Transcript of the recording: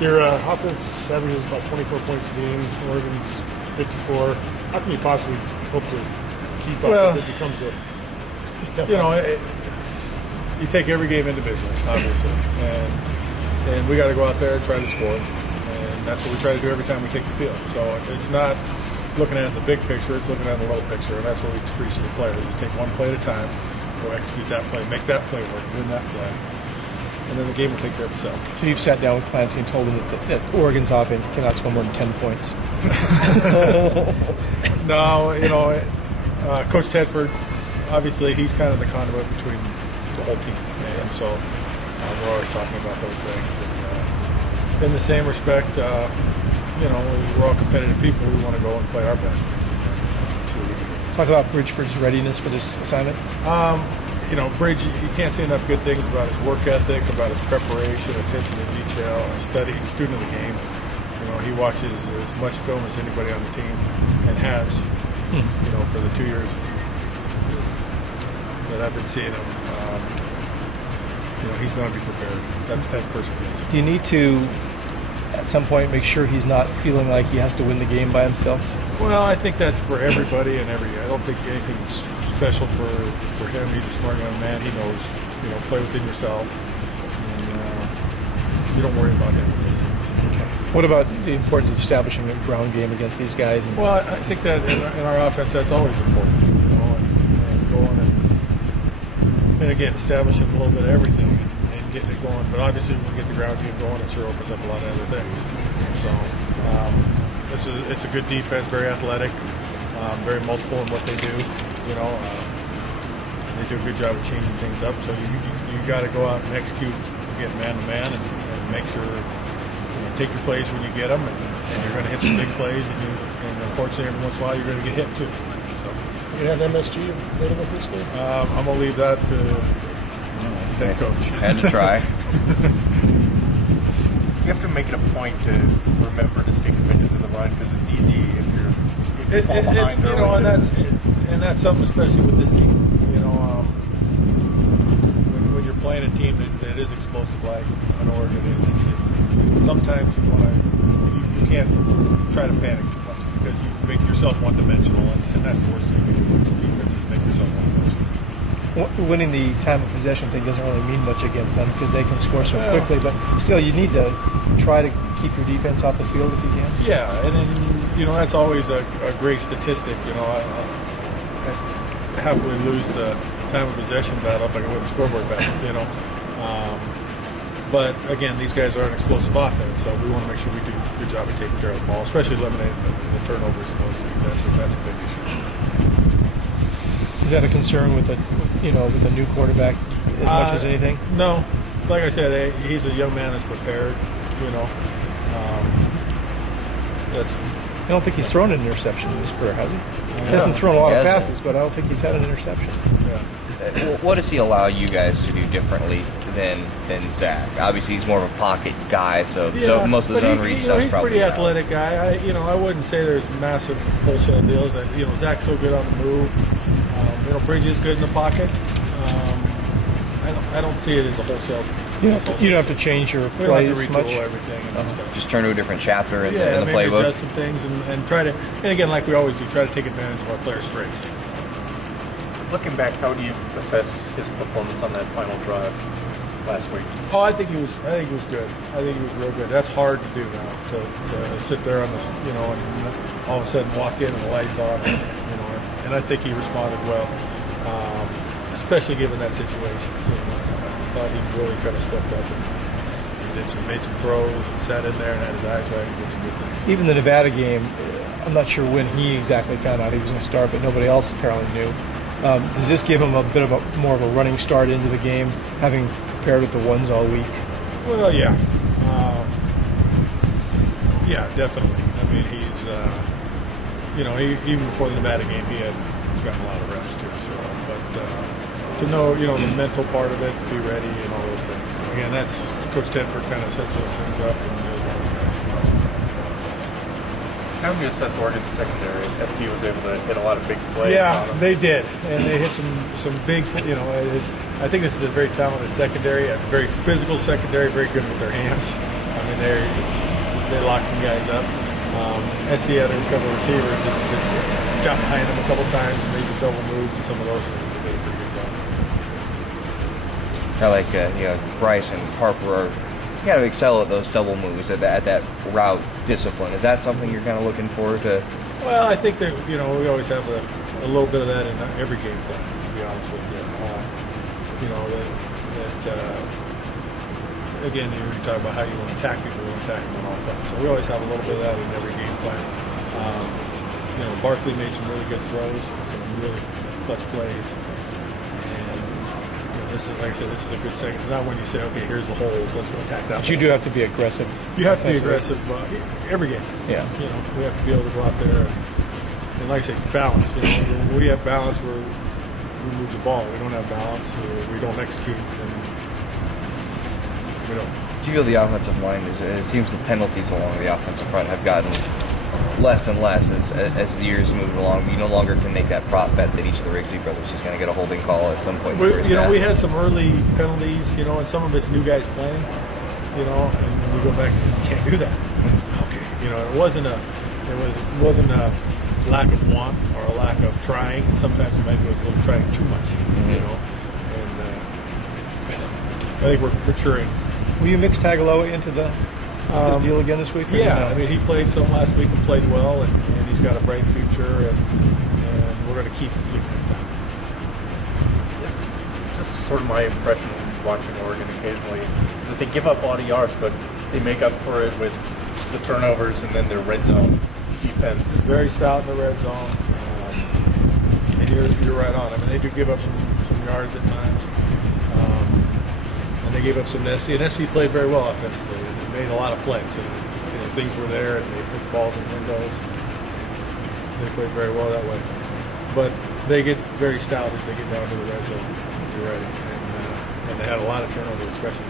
Your offense averages about 24 points a game. Oregon's 54. How can you possibly hope to keep up Well, if it becomes a... you take every game individually, obviously, and we got to go out there and try to score, and that's what we try to do every time we take the field. So it's not looking at the big picture; it's looking at the little picture, and that's what we preach to the players: is take one play at a time, go execute that play, make that play work, win that play, and then the game will take care of itself. So you've sat down with Clancy and told him that Oregon's offense cannot score more than 10 points. No, Coach Tedford, obviously, he's kind of the conduit between the whole team, and so we're always talking about those things. And in the same respect, we're all competitive people. We want to go and play our best. See what we can do. Talk about Bridgeford's readiness for this assignment. Bridge, you can't say enough good things about his work ethic, about his preparation, attention to detail, study. He's a student of the game. He watches as much film as anybody on the team, and has, for the 2 years that I've been seeing him. He's going to be prepared. That's the type of person he is. Do you need to, at some point, make sure he's not feeling like he has to win the game by himself? Well, I think that's for everybody and I don't think anything's special for him. He's a smart young man. He knows, play within yourself. And you don't worry about him in these things. Okay. What about the importance of establishing a ground game against these guys? Well, I think that in our offense, that's always important. And going and again, establishing a little bit of everything and getting it going. But obviously, when we get the ground game going, it sure opens up a lot of other things. So it's a good defense, very athletic, very multiple in what they do. They do a good job of changing things up. So you got to go out and execute again, man to man, and make sure take your plays when you get them, and you're going to hit some big plays, and unfortunately, every once in a while, you're going to get hit too. So You have MSG available this game? I'm going to leave that to head coach. Had to try. You have to make it a point to remember to stay committed to the run, because it's easy if you fall behind. And that's something, especially with this team. When you're playing a team that is explosive like an Oregon is, it's sometimes you can't try to panic too much, because you make yourself one-dimensional, and that's the worst thing you can do as a defense, is make yourself one-dimensional. Winning the time of possession thing doesn't really mean much against them, because they can score so quickly, but still you need to try to keep your defense off the field if you can. Yeah, and then that's always a great statistic. I happily lose the time of possession battle if I can win the scoreboard battle. But again, these guys are an explosive offense, so we want to make sure we do a good job of taking care of the ball, especially eliminating the turnovers and those things. That's a big issue. Is that a concern with a new quarterback as much as anything? No, like I said, he's a young man that's prepared. I don't think he's thrown an interception in his career, has he? He hasn't thrown a lot of passes, but I don't think he's had an interception. Yeah. What does he allow you guys to do differently than Zach? Obviously, he's more of a pocket guy, so most of the zone read stuff. He's a pretty athletic guy. I wouldn't say there's massive wholesale deals. Zach's so good on the move. Bridge is good in the pocket. I don't see it as a wholesale. You don't have to change your plays much. Everything and stuff. Just turn to a different chapter in the maybe playbook. Adjust some things and try to, and again, like we always do, try to take advantage of our players' strengths. Looking back, how do you assess his performance on that final drive last week? Oh, I think he was good. I think he was real good. That's hard to do now, to sit there on this, and all of a sudden walk in and the lights on, and I think he responded well, especially given that situation. I thought he really kind of stepped up and made some throws and sat in there and had his eyes right and did some good things. Even the Nevada game, I'm not sure when he exactly found out he was going to start, but nobody else apparently knew. Does this give him a bit of more of a running start into the game, having prepared with the ones all week? Well, yeah. Yeah, definitely. I mean, he's, even before the Nevada game, he had gotten a lot of reps too. So, but to know, the mental part of it, to be ready, and all those things. Again, that's Coach Tedford kind of sets those things up and knows those guys. How do you assess Oregon's secondary? SC was able to hit a lot of big plays. Yeah, they did, and they hit some big. I think this is a very talented secondary, a very physical secondary, very good with their hands. I mean, they locked some guys up. SC had a couple of receivers that got behind them a couple times and made some double moves and some of those things. They did a pretty good job. I like Bryce and Harper are kind of excel at those double moves, at that route discipline. Is that something you're kind of looking forward to? Well, I think that we always have a little bit of that in every game plan. To be honest with you, again, you talk about how you want to attack people, you want to attack them on offense. So we always have a little bit of that in every game plan. Barkley made some really good throws, some really clutch plays, and this is, like I said, this is a good second. It's not when you say, okay, here's the holes, let's go attack that. But you do have to be aggressive. You have to be aggressive every game. Yeah. We have to be able to go out there and like I say, balance. When we have balance, we move the ball. We don't have balance, we don't execute, and we don't. Do you feel the offensive line it seems the penalties along the offensive front have gotten less and less as the years moved along? You no longer can make that prop bet that each of the Wrigley brothers is going to get a holding call at some point. We had some early penalties, and some of it's new guys playing, and you go back to, you can't do that. Okay, it wasn't a lack of want or a lack of trying. And sometimes it maybe was a little trying too much, And I think we're maturing. Will you mix Tagovailoa into the deal again this week? Yeah, he played some last week and played well, and he's got a bright future, and we're going to keep him down. Just sort of my impression watching Oregon occasionally is that they give up a lot of yards, but they make up for it with the turnovers and then their red zone defense. Very stout in the red zone, and you're right on. They do give up some yards at times. And they gave up some to SC, and SC played very well offensively, and they made a lot of plays. And things were there, and they put balls in windows. They played very well that way. But they get very stout as they get down to the red zone. You're right, and they had a lot of turnovers, especially